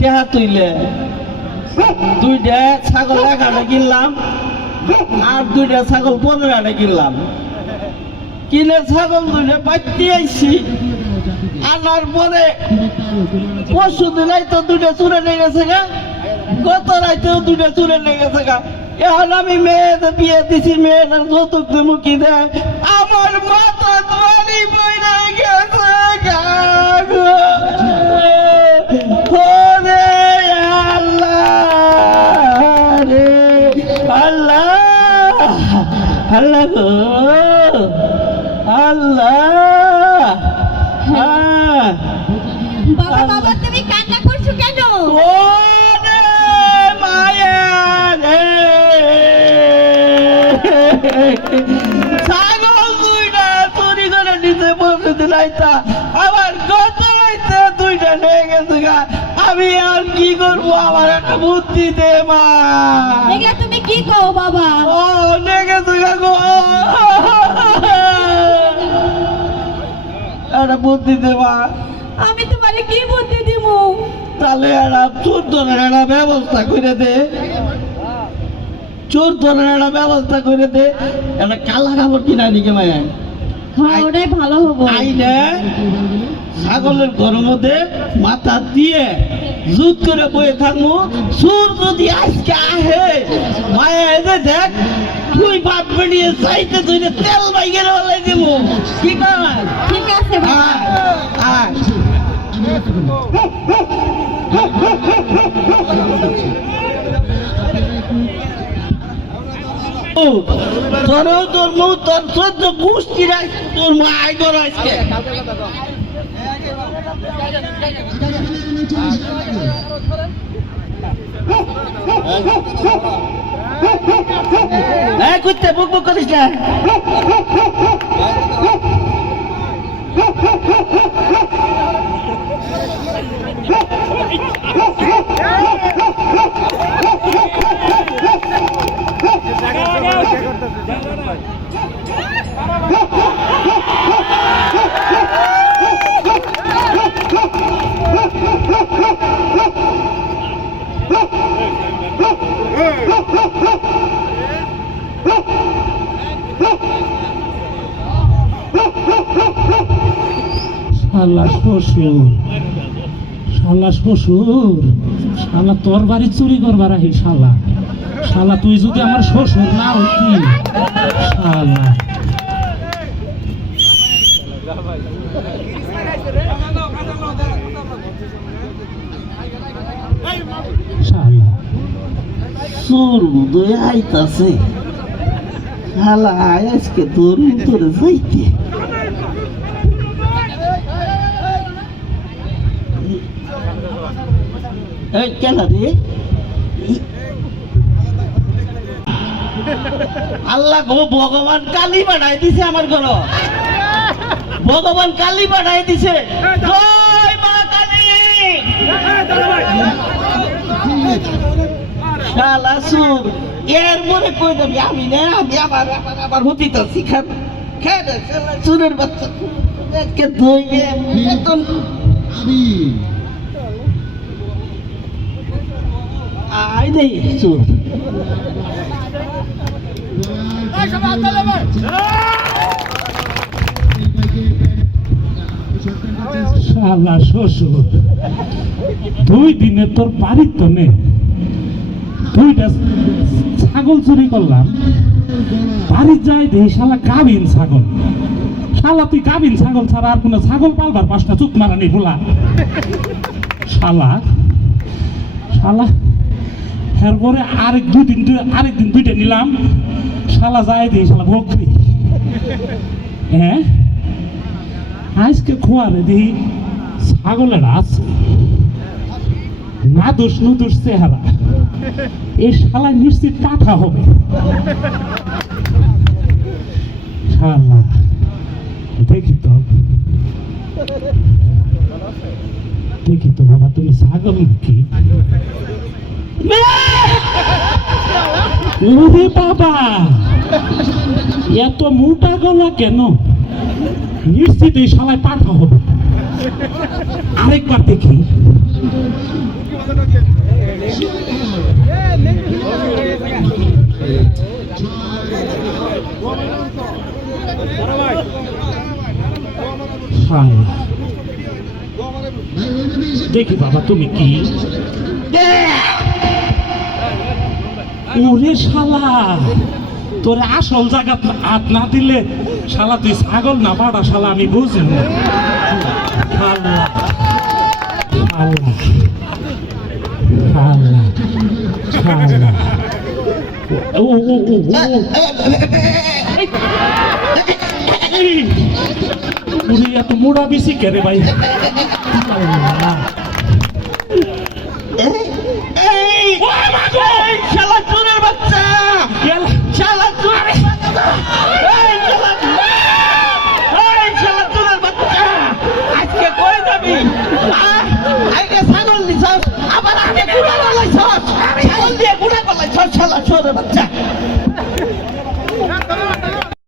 টেহা তুইলে? দুইটা ছাগল এক আটে কিনলাম আর দুইটা ছাগল পনেরো আটে কিনলাম। কিনে ছাগল দুইটা বাড়তে আইছি। আনার পরে পরশু দিলাই তো দুইটা চুরে নিয়ে গেছে গা। গত রাইতেও দুইটা চুরে নিয়ে গেছে গা। এখন আমি মেয়েদের বিয়ে দিছি মেয়েদের যৌতুক দেবো কি দেয়? আমার মাথা বাড়ি বইরা গেছে। আল্লাহ আল্লাহ গো আল্লাহ হ্যাঁ। বাবা বাবা তুমি কান্না করছ কেন? ওরে মায়া রে? ছাগল দুইটা চুরি করে নিতে বসে দিলাইতা। আমার একটা বুদ্ধি দে মা। এগুলা তুমি কি কও বাবা? ও নিয়ে গেছে গো। একটা বুদ্ধি দে মা। আমি তোমারে কি বুদ্ধি দিমু? তাহলে একটা চোর একটা ব্যবস্থা করে দে। চোর একটা ব্যবস্থা করে দে। একটা কালা কাপড় কিনা দিকে মায়া। হ্যাঁ ওটাই ভালো হব আইনে ছাগলের ঘরের মধ্যে মাথা দিয়ে জুত করে বয়ে থাকব সুর যদি আজকে আহে মায়া এসে দেখ তুই বাপ বেরিয়ে চাইতে তুই তেল বাইকের বলে দিব কি কর ঠিক আছে আয় তোরও তোর মুখ তোর সহ্য গোষ্ঠী রাখ তোর মা আয় কর আজকে। এই কুত্তে, বুক বুক করিস না। শালা শ্বশুর শালা শ্বশুর শালা তোর বাড়ি চুরি করবার আহি শালা। শালা, তুই যদি আমার শ্বশুর না হইতি, শালা। শালা বুধই আইতাছে। আয় আজকে তোর ভিতরে যাইতে এই কেলা রে আল্লাহ গো, ভগবান কালি বানাই দিছে আমার ঘর। ভগবান কালি বানাই দিছে। শালা সুর, এর মনে কই দেবি আমি না, আমি আবার আবার হতি তো শিখাব খেয়ে সুরের বাচ্চা। কে ধইবে একদম আই দেই দুই দিনে তোর বাড়ির তো নেই। ছাগল চুরি করলাম। বাড়ি যাই দেখি শালা কাবিন ছাগল। শালা, তুই কাবিন ছাগল ছাড়া আর কোনো ছাগল পালবার পাঁচটা চুপ মারানি বলা শালা শালা এরপরে আরেক দুই দিন আরেক দিন দুইটা নিলাম। শালা যায় দেখি শালা বকরি হ্যাঁ? আজকে খোয়ারে দেখি ছাগলের আছে না দোষ নুদোষ চেহারা। এই শালা নিশ্চিত পাঠা হবে। শালা, দেখি তো। দেখি তো বাবা, তুমি ছাগল নাকি? ওরে বাবা। এত মোটা গলা কেন? নিশ্চিত এই শালায় পাঠা হবে। আরেকবার দেখি। দেখি বাবা, তুমি কি? ওরে শালা। তোরে আসল জায়গা হাত না দিলে শালা তুই ছাগল না বাড়া শালা, আমি বুঝি এত মোড়া বেশি কেরে ভাই। বাচ্চা